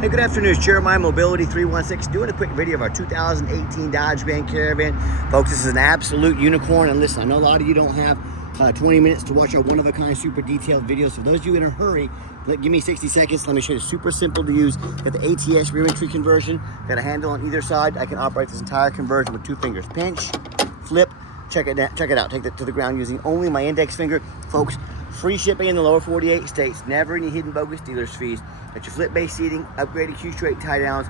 Hey, good afternoon. It's Jeremiah Mobility 316 doing a quick video of our 2018 Dodge Van Caravan. Folks, this is an absolute unicorn. And listen, I know a lot of you don't have 20 minutes to watch our one-of-a-kind super detailed videos. For those of you in a hurry, give me 60 seconds. Let me show you. Super simple to use. Got the ATS rear entry conversion. Got a handle on either side. I can operate this entire conversion with 2 fingers. Pinch, flip, check it out. Take it to the ground using only my index finger. Folks, free shipping in the lower 48 states. Never any hidden bogus dealer's fees. Got your flip-based seating, upgraded Q-straight tie-downs,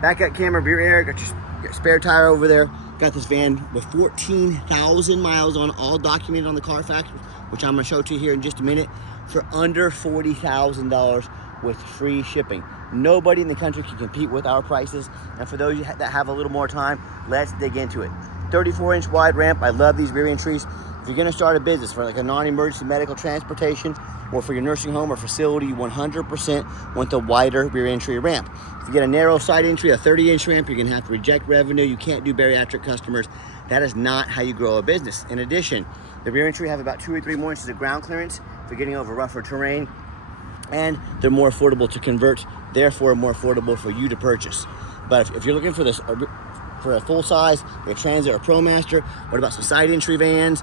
backup camera, rear air, got your spare tire over there. Got this van with 14,000 miles on, all documented on the Carfax, which I'm gonna show to you here in just a minute, for under $40,000 with free shipping. Nobody in the country can compete with our prices. And for those that have a little more time, let's dig into it. 34-inch wide ramp. I love these rear entries. If you're gonna start a business for like a non-emergency medical transportation or for your nursing home or facility, you 100% want the wider rear entry ramp. If you get a narrow side entry, a 30-inch ramp, you're gonna have to reject revenue. You can't do bariatric customers. That is not how you grow a business. In addition, the rear entry have about 2 or 3 more inches of ground clearance if you're getting over rougher terrain, and they're more affordable to convert, therefore more affordable for you to purchase. But if you're looking for this, for a full size, like a Transit or ProMaster, what about some side entry vans,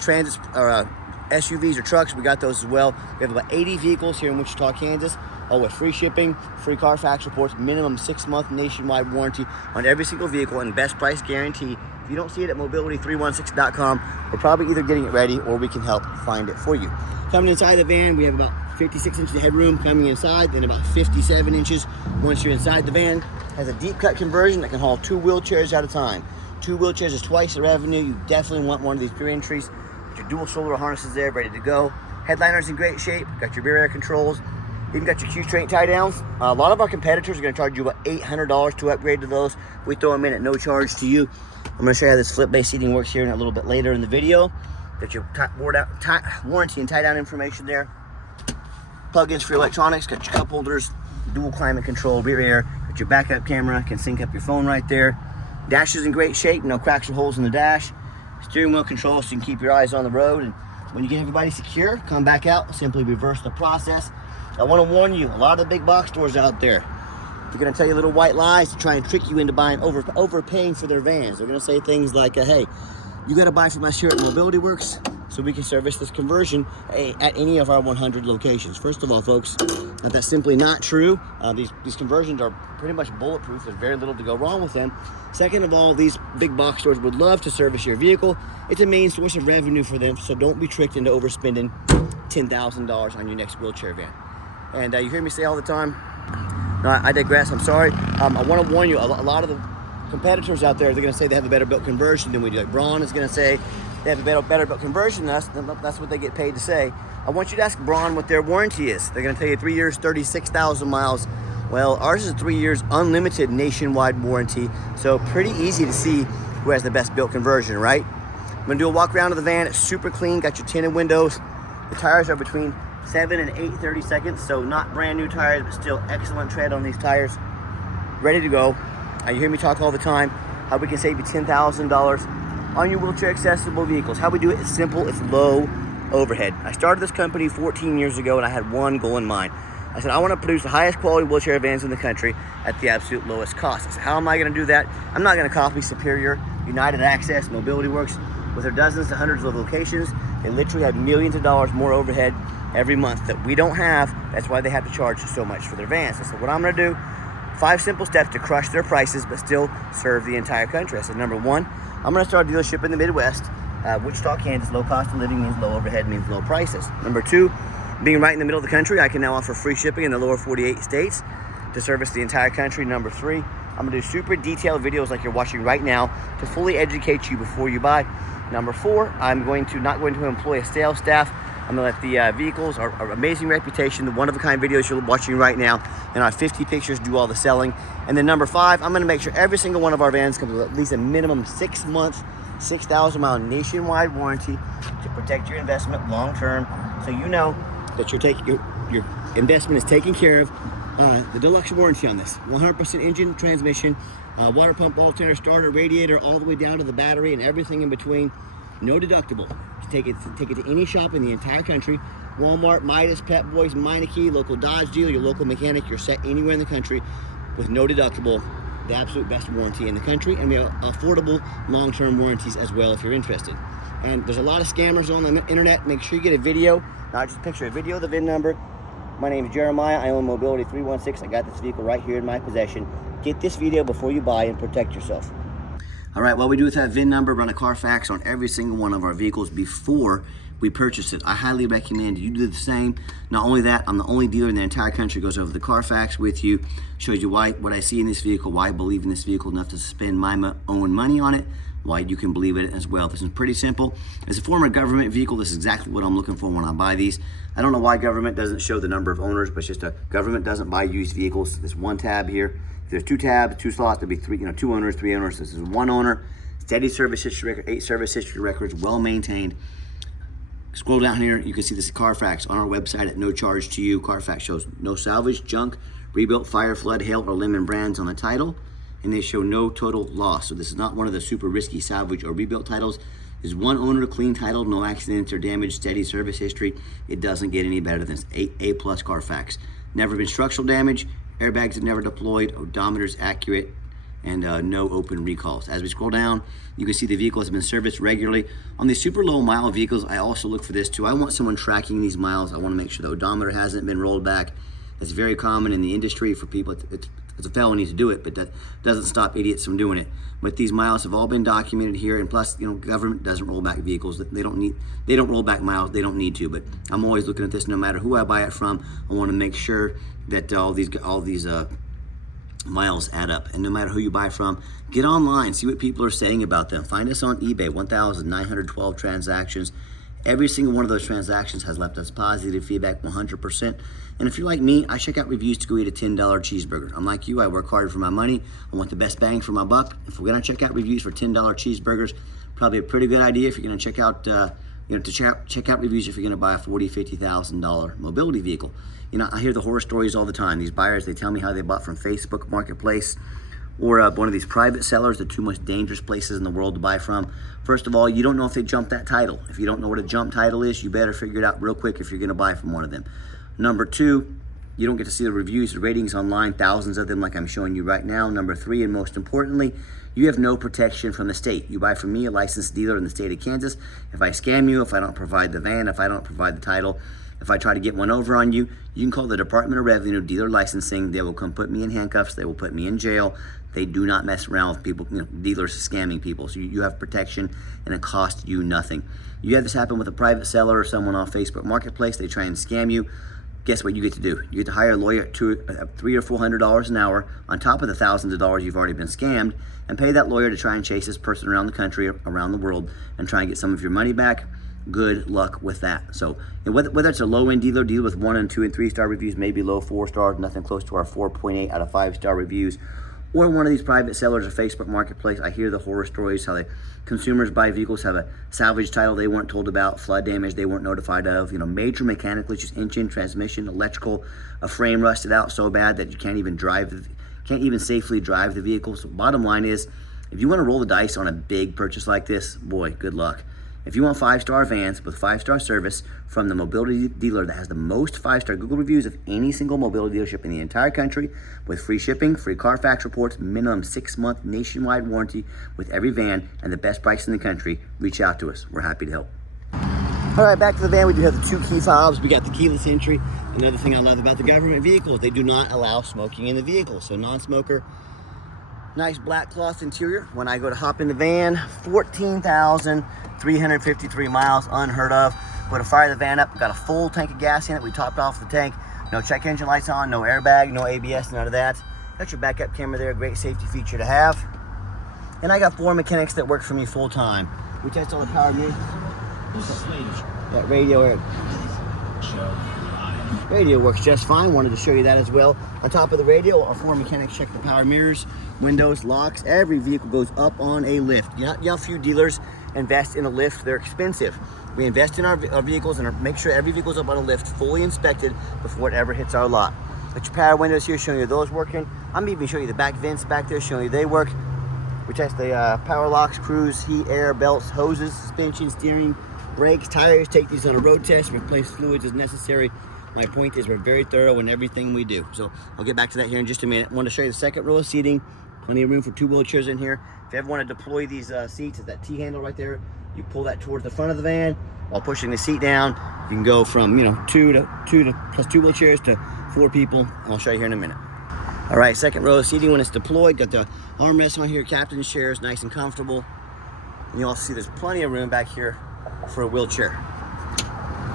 Transits or SUVs or trucks? We got those as well. We have about 80 vehicles here in Wichita, Kansas, all with free shipping, free Carfax reports, minimum 6-month nationwide warranty on every single vehicle, and best price guarantee. If you don't see it at mobility316.com, we're probably either getting it ready or we can help find it for you. Coming inside the van, we have about 56 inches of headroom coming inside, then about 57 inches once you're inside the van. Has a deep cut conversion that can haul 2 wheelchairs at a time. 2 wheelchairs is twice the revenue. You definitely want one of these rear entries. Got your dual shoulder harnesses there, ready to go. Headliner's in great shape. Got your rear air controls. Even got your Q-straight tie downs. A lot of our competitors are gonna charge you about $800 to upgrade to those. We throw them in at no charge to you. I'm gonna show you how this flip-based seating works here in a little bit later in the video. Got your warranty and tie down information there. Plug-ins for your electronics. Got your cup holders, dual climate control, rear air. Got your backup camera, can sync up your phone right there. Dash is in great shape, no cracks or holes in the dash. Steering wheel control so you can keep your eyes on the road. And when you get everybody secure, come back out, simply reverse the process. I want to warn you, a lot of the big box stores out there, they're going to tell you little white lies to try and trick you into buying, overpaying for their vans. They're going to say things like, hey, you got to buy from us here at Mobility Works so we can service this conversion at any of our 100 locations. First of all, folks, that's simply not true. These conversions are pretty much bulletproof. There's very little to go wrong with them. Second of all, these big box stores would love to service your vehicle. It's a main source of revenue for them, so don't be tricked into overspending $10,000 on your next wheelchair van. And you hear me say all the time, no, I digress, I'm sorry. I want to warn you, a lot of the competitors out there, they're going to say they have a better built conversion than we do. Like Braun is going to say they have a better built conversion than us. That's what they get paid to say. I want you to ask Braun what their warranty is. They're going to tell you 3 years, 36,000 miles. Well, ours is 3 years, unlimited nationwide warranty. So pretty easy to see who has the best built conversion, right? I'm going to do a walk around of the van. It's super clean, got your tinted windows. The tires are between 7 and 8/32 seconds, so not brand new tires, but still excellent tread on these tires. Ready to go. You hear me talk all the time, how we can save you $10,000 on your wheelchair accessible vehicles. How we do it is simple, it's low overhead. I started this company 14 years ago and I had one goal in mind. I said, I want to produce the highest quality wheelchair vans in the country at the absolute lowest cost. I said, how am I going to do that? I'm not going to copy Superior, United Access, Mobility Works. With their dozens to hundreds of locations, they literally have millions of dollars more overhead every month that we don't have. That's why they have to charge so much for their vans. I said, what I'm going to do, 5 simple steps to crush their prices but still serve the entire country. I said, number 1, I'm going to start a dealership in the Midwest. Wichita, Kansas, low cost of living means low overhead, means low prices. Number 2, being right in the middle of the country, I can now offer free shipping in the lower 48 states to service the entire country. Number 3, I'm going to do super detailed videos like you're watching right now to fully educate you before you buy. Number 4, I'm not going to employ a sales staff. I'm going to let the vehicles, our amazing reputation, the one-of-a-kind videos you're watching right now, and our 50 pictures do all the selling. And then number 5, I'm going to make sure every single one of our vans comes with at least a minimum 6-month, 6,000-mile nationwide warranty to protect your investment long-term, so you know that your investment is taken care of. The deluxe warranty on this, 100% engine, transmission, water pump, alternator, starter, radiator, all the way down to the battery and everything in between. No deductible. Take it to any shop in the entire country, Walmart, Midas, Pep Boys, Meineke, local Dodge dealer, your local mechanic. You're set anywhere in the country with no deductible, the absolute best warranty in the country, and we have affordable long-term warranties as well if you're interested. And there's a lot of scammers on the internet. Make sure you get a video, not just a picture, a video, the VIN number. My name is Jeremiah. I own Mobility 316. I got this vehicle right here in my possession. Get this video before you buy and protect yourself. All right, what we do with that VIN number, run a Carfax on every single one of our vehicles before we purchase it. I highly recommend you do the same. Not only that, I'm the only dealer in the entire country who goes over the Carfax with you, shows you why, what I see in this vehicle, why I believe in this vehicle enough to spend my own money on it, why you can believe it as well. This is pretty simple. As a former government vehicle, this is exactly what I'm looking for when I buy these. I don't know why government doesn't show the number of owners, but it's just a government doesn't buy used vehicles. There's one tab here. If there's two tabs, two slots, there'd be three, two owners, three owners. This is one owner, steady service history record, 8 service history records, well maintained. Scroll down here, you can see this Carfax on our website at no charge to you. Carfax shows no salvage, junk, rebuilt, fire, flood, hail, or lemon brands on the title, and they show no total loss. So this is not one of the super risky salvage or rebuilt titles. There's one owner, clean title, no accidents or damage, steady service history. It doesn't get any better than this. A plus Carfax. Never been structural damage, airbags have never deployed, odometer's accurate, and no open recalls. As we scroll down, you can see the vehicle has been serviced regularly. On these super low mile vehicles, I also look for this too. I want someone tracking these miles. I want to make sure the odometer hasn't been rolled back. It's very common in the industry for people. It's a felony to do it, but that doesn't stop idiots from doing it. But these miles have all been documented here, and plus, government doesn't roll back vehicles. They don't roll back miles. They don't need to. But I'm always looking at this. No matter who I buy it from, I want to make sure that all these miles add up. And no matter who you buy from, get online, see what people are saying about them. Find us on eBay. 1,912 transactions. Every single one of those transactions has left us positive feedback, 100%. And if you're like me, I check out reviews to go eat a $10 cheeseburger. I'm like you, I work hard for my money. I want the best bang for my buck. If we're gonna check out reviews for $10 cheeseburgers, probably a pretty good idea if you're gonna check out, check out reviews if you're gonna buy a $40,000, $50,000 mobility vehicle. I hear the horror stories all the time. These buyers, they tell me how they bought from Facebook Marketplace or one of these private sellers, the two most dangerous places in the world to buy from. First of all, you don't know if they jumped that title. If you don't know what a jump title is, you better figure it out real quick if you're gonna buy from one of them. Number two, you don't get to see the reviews, the ratings online, thousands of them like I'm showing you right now. Number three, and most importantly, you have no protection from the state. You buy from me, a licensed dealer in the state of Kansas. If I scam you, if I don't provide the van, if I don't provide the title, if I try to get one over on you, you can call the Department of Revenue dealer licensing. They will come put me in handcuffs. They will put me in jail. They do not mess around with people, dealers scamming people. So you have protection and it costs you nothing. You have this happen with a private seller or someone off Facebook Marketplace. They try and scam you. Guess what you get to do? You get to hire a lawyer at $300 or $400 an hour on top of the thousands of dollars you've already been scammed, and pay that lawyer to try and chase this person around the country, around the world, and try and get some of your money back. Good luck with that. So whether it's a low-end dealer with 1 and 2 and 3 star reviews, maybe low 4 stars, nothing close to our 4.8 out of 5 star reviews, or one of these private sellers or Facebook Marketplace, I hear the horror stories, how consumers buy vehicles, have a salvage title they weren't told about, flood damage they weren't notified of, major mechanical issues, engine, transmission, electrical, a frame rusted out so bad that you can't even safely drive the vehicle. So bottom line is, if you want to roll the dice on a big purchase like this, boy, good luck. If you want 5-star vans with 5-star service from the mobility dealer that has the most 5-star Google reviews of any single mobility dealership in the entire country, with free shipping, free Carfax reports, minimum 6-month nationwide warranty with every van, and the best price in the country, reach out to us. We're happy to help. All right, back to the van. We do have the 2 key fobs. We got the keyless entry. Another thing I love about the government vehicles, they do not allow smoking in the vehicle. So non-smoker. Nice black cloth interior. When I go to hop in the van, 14,353 miles, unheard of. Go to fire the van up, got a full tank of gas in it. We topped off the tank. No check engine lights on, no airbag, no ABS, none of that. Got your backup camera there, great safety feature to have. And I got 4 mechanics that work for me full time. We test all the power mirrors. That radio works just fine. Wanted to show you that as well. On top of the radio, our 4 mechanics check the power mirrors, windows, locks. Every vehicle goes up on a lift. Few dealers invest in a lift. They're expensive. We invest in our vehicles and make sure every vehicle's up on a lift, fully inspected before it ever hits our lot. Got your power windows here, showing you those working. I'm even showing you the back vents back there, showing you they work. We test the power locks, cruise, heat, air, belts, hoses, suspension, steering, brakes, tires, take these on a road test, replace fluids as necessary. My point is we're very thorough in everything we do. So I'll get back to that here in just a minute. I want to show you the second row of seating. Plenty of room for 2 wheelchairs in here. If you ever want to deploy these seats, it's that T-handle right there. You pull that towards the front of the van while pushing the seat down. You can go from, you know, 2 plus 2 wheelchairs to 4 people. I'll show you here in a minute. All right, second row of seating when it's deployed. Got the armrest on here, captain's chairs, nice and comfortable. And you also see there's plenty of room back here for a wheelchair.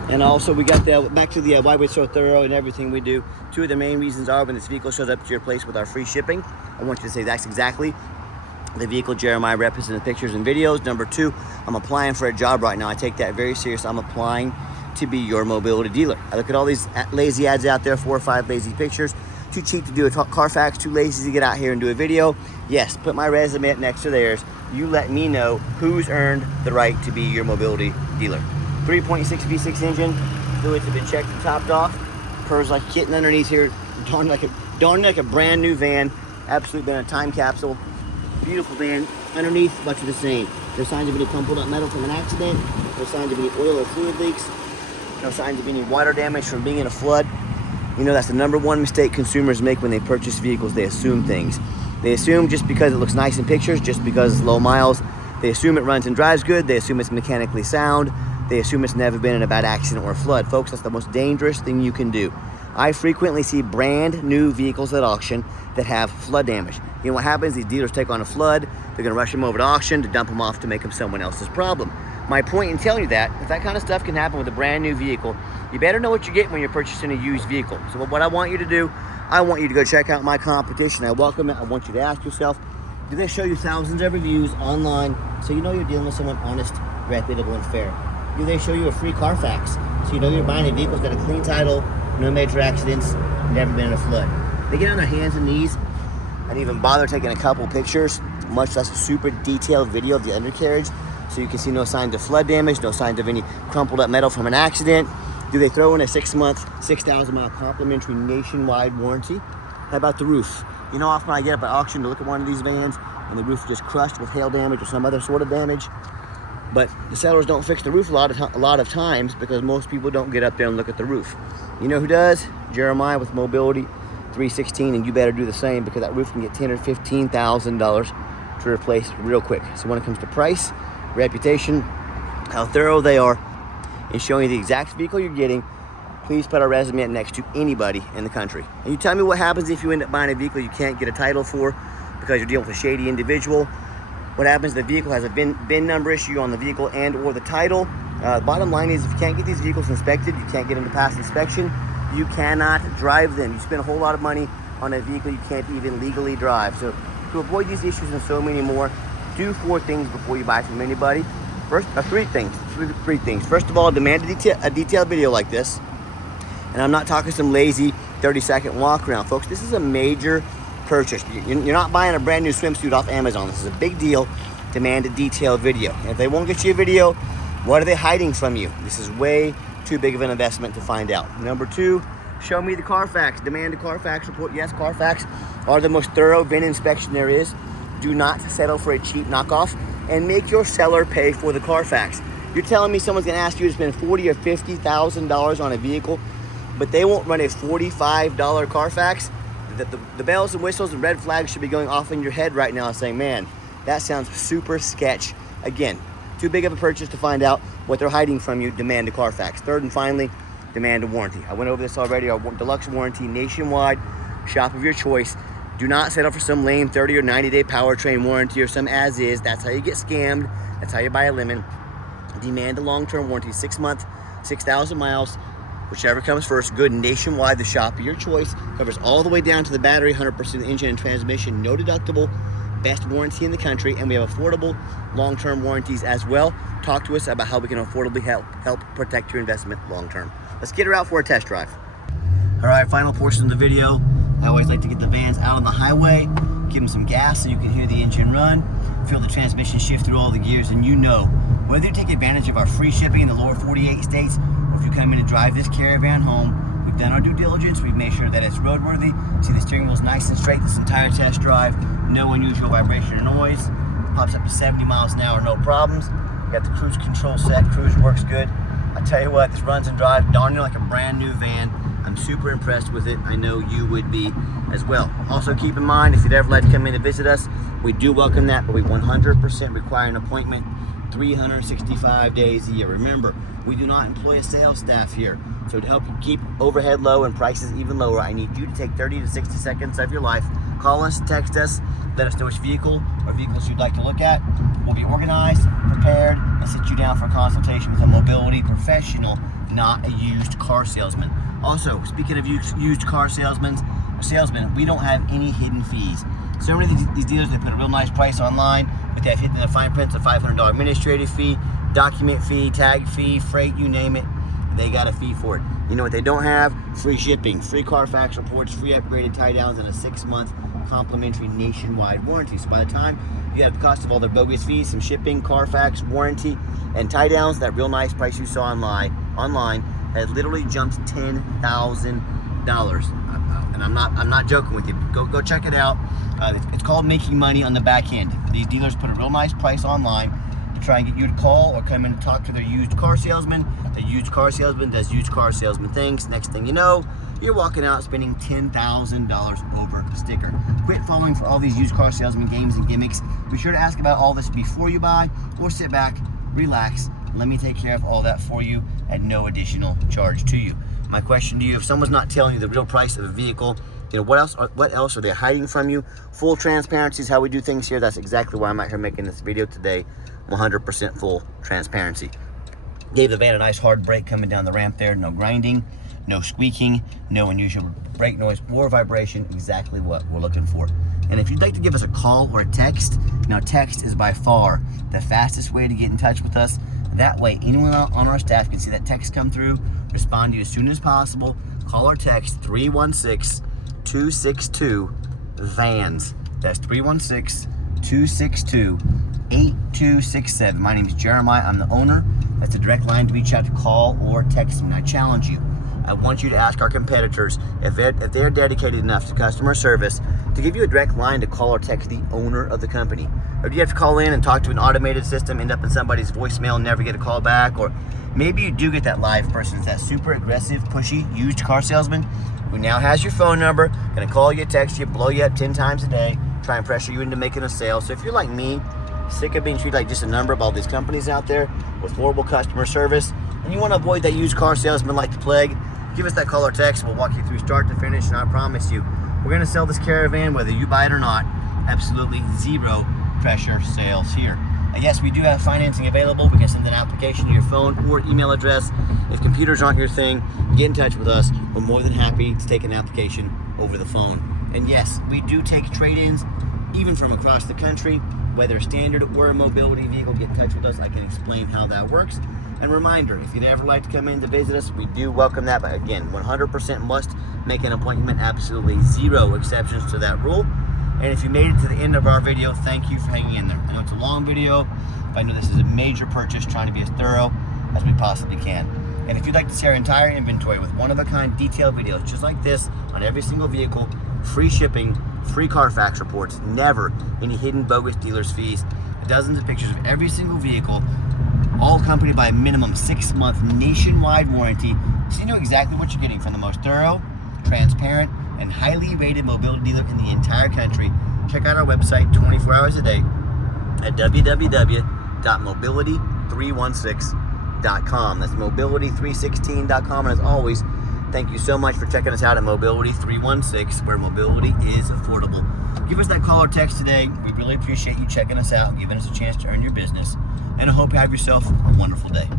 And also we got the, back to the why we're so thorough in everything we do. 2 of the main reasons are when this vehicle shows up to your place with our free shipping, I want you to say that's exactly the vehicle Jeremiah represents in the pictures and videos. Number 2, I'm applying for a job right now. I take that very serious. I'm applying to be your mobility dealer. I look at all these lazy ads out there, 4 or 5 lazy pictures. Too cheap to do a Carfax, too lazy to get out here and do a video. Yes, put my resume up next to theirs. You let me know who's earned the right to be your mobility dealer. 3.6 V6 engine, fluids have been checked and topped off. Purrs like a kitten underneath here, darn like a brand new van. Absolutely been a time capsule. Beautiful van. Underneath, much of the same. No signs of any crumpled up metal from an accident. No signs of any oil or fluid leaks. No signs of any water damage from being in a flood. You know, that's the #1 mistake consumers make when they purchase vehicles. They assume things. They assume just because it looks nice in pictures, just because it's low miles, they assume it runs and drives good. They assume it's mechanically sound. They assume it's never been in a bad accident or a flood. Folks, that's the most dangerous thing you can do. I frequently see brand new vehicles at auction that have flood damage. You know what happens? These dealers take on a flood. They're gonna rush them over to auction to dump them off to make them someone else's problem. My point in telling you that, if that kind of stuff can happen with a brand new vehicle, you better know what you're getting when you're purchasing a used vehicle. So what I want you to do, I want you to go check out my competition. I welcome it. I want you to ask yourself, do they show you thousands of reviews online so you know you're dealing with someone honest, reputable, and fair? Do they show you a free Carfax so you know you're buying a vehicle that's got a clean title, no major accidents, never been in a flood? They get on their hands and knees and even bother taking a couple pictures, much less a super detailed video of the undercarriage, so you can see no signs of flood damage, no signs of any crumpled up metal from an accident. Do they throw in a 6-month, 6,000-mile complimentary nationwide warranty? How about the roof? You know, often I get up at auction to look at one of these vans and the roof is just crushed with hail damage or some other sort of damage. But the sellers don't fix the roof a lot of times because most people don't get up there and look at the roof. You know who does? Jeremiah with Mobility 316, and you better do the same because that roof can get $10,000 or $15,000 to replace real quick. So when it comes to price, reputation, how thorough they are in showing you the exact vehicle you're getting, please put our resume up next to anybody in the country. And you tell me what happens if you end up buying a vehicle you can't get a title for because you're dealing with a shady individual. What happens if the vehicle has a VIN number issue on the vehicle and or the title? Bottom line is if you can't get these vehicles inspected, you can't get them to pass inspection, you cannot drive them. You spend a whole lot of money on a vehicle you can't even legally drive. So to avoid these issues and so many more, do 4 things before you buy from anybody. First, 3 things. First of all, demand a detailed video like this. And I'm not talking some lazy 30-second walk around, folks. This is a major purchase. You're not buying a brand new swimsuit off Amazon. This is a big deal. Demand a detailed video. And if they won't get you a video, what are they hiding from you? This is way too big of an investment to find out. Number 2, show me the Carfax. Demand a Carfax report. Yes, Carfax are the most thorough VIN inspection there is. Do not settle for a cheap knockoff and make your seller pay for the Carfax. You're telling me someone's gonna ask you to spend $40,000 or $50,000 on a vehicle, but they won't run a $45 Carfax? The bells and whistles and red flags should be going off in your head right now saying, man, that sounds super sketch. Again, too big of a purchase to find out what they're hiding from you. Demand a Carfax. Third and finally, demand a warranty. I went over this already. Our deluxe warranty, nationwide, shop of your choice. Do not settle for some lame 30 or 90-day powertrain warranty or some as is. That's how you get scammed. That's how you buy a lemon. Demand a long-term warranty, 6 months, 6,000 miles, whichever comes first. Good nationwide, the shop of your choice. Covers all the way down to the battery, 100% engine and transmission, no deductible, best warranty in the country, and we have affordable long-term warranties as well. Talk to us about how we can affordably help protect your investment long-term. Let's get her out for a test drive. All right, final portion of the video. I always like to get the vans out on the highway, give them some gas so you can hear the engine run, feel the transmission shift through all the gears, and you know, whether you take advantage of our free shipping in the lower 48 states, or if you come in and drive this Caravan home, we've done our due diligence, we've made sure that it's roadworthy. See, the steering wheel's nice and straight this entire test drive, no unusual vibration or noise, pops up to 70 miles an hour, no problems. Got the cruise control set. Cruise works good. I tell you what, this runs and drives darn near like a brand new van. I'm super impressed with it. I know you would be as well. Also keep in mind, if you'd ever like to come in to visit us, we do welcome that, but we 100% require an appointment 365 days a year. Remember, we do not employ a sales staff here. So to help you keep overhead low and prices even lower, I need you to take 30 to 60 seconds of your life. Call us, text us, let us know which vehicle or vehicles you'd like to look at. We'll be organized, prepared, and sit you down for a consultation with a mobility professional, not a used car salesman. Also, speaking of used car salesmen, we don't have any hidden fees. So many of these dealers, they put a real nice price online, but they have hidden in the fine print a $500 administrative fee, document fee, tag fee, freight, you name it. They got a fee for it. You know what they don't have? Free shipping, free Carfax reports, free upgraded tie downs, and a 6-month complimentary nationwide warranty. So by the time you have the cost of all their bogus fees, some shipping, Carfax, warranty, and tie downs, that real nice price you saw online has literally jumped $10,000. And I'm not joking with you. Go check it out. It's called making money on the back end. These dealers put a real nice price online to try and get you to call or come in and talk to their used car salesman. The used car salesman does used car salesman things. Next thing you know, you're walking out spending $10,000 over the sticker. Quit falling for all these used car salesman games and gimmicks. Be sure to ask about all this before you buy, or sit back, relax, and let me take care of all that for you at no additional charge to you. My question to you, if someone's not telling you the real price of a vehicle, you know, what else are they hiding from you? Full transparency is how we do things here. That's exactly why I'm out here making this video today. 100% full transparency. Gave the van a nice hard brake coming down the ramp there. No grinding, no squeaking, no unusual brake noise or vibration. Exactly what we're looking for. And if you'd like to give us a call or a text, now text is by far the fastest way to get in touch with us. That way, anyone on our staff can see that text come through, respond to you as soon as possible. Call or text 316-262-VANS. That's 316-262-8267. My name is Jeremiah. I'm the owner. That's a direct line to reach out to call or text me. And I challenge you. I want you to ask our competitors if they're dedicated enough to customer service to give you a direct line to call or text the owner of the company. Or do you have to call in and talk to an automated system, end up in somebody's voicemail and never get a call back? Or maybe you do get that live person, that super aggressive, pushy, used car salesman who now has your phone number, gonna call you, text you, blow you up 10 times a day, try and pressure you into making a sale. So if you're like me, sick of being treated like just a number of all these companies out there with horrible customer service, and you want to avoid that used car salesman like the plague, give us that call or text. We'll walk you through start to finish, and I promise you, we're going to sell this Caravan whether you buy it or not. Absolutely zero pressure sales here. And yes, we do have financing available. We can send an application to your phone or email address. If computers aren't your thing, get in touch with us. We're more than happy to take an application over the phone. And yes, we do take trade-ins even from across the country. Whether standard or a mobility vehicle, get in touch with us. I can explain how that works. And reminder, if you'd ever like to come in to visit us, we do welcome that. But again, 100% must make an appointment. Absolutely zero exceptions to that rule. And if you made it to the end of our video, thank you for hanging in there. I know it's a long video, but I know this is a major purchase, trying to be as thorough as we possibly can. And if you'd like to see our entire inventory with one-of-a-kind detailed videos just like this on every single vehicle, free shipping, free Carfax reports, never any hidden bogus dealers fees, dozens of pictures of every single vehicle, all accompanied by a minimum 6-month nationwide warranty, so you know exactly what you're getting from the most thorough, transparent, and highly rated mobility dealer in the entire country. Check out our website 24 hours a day at www.mobility316.com. That's mobility316.com. And as always, thank you so much for checking us out at Mobility 316, where mobility is affordable. Give us that call or text today. We really appreciate you checking us out and giving us a chance to earn your business. And I hope you have yourself a wonderful day.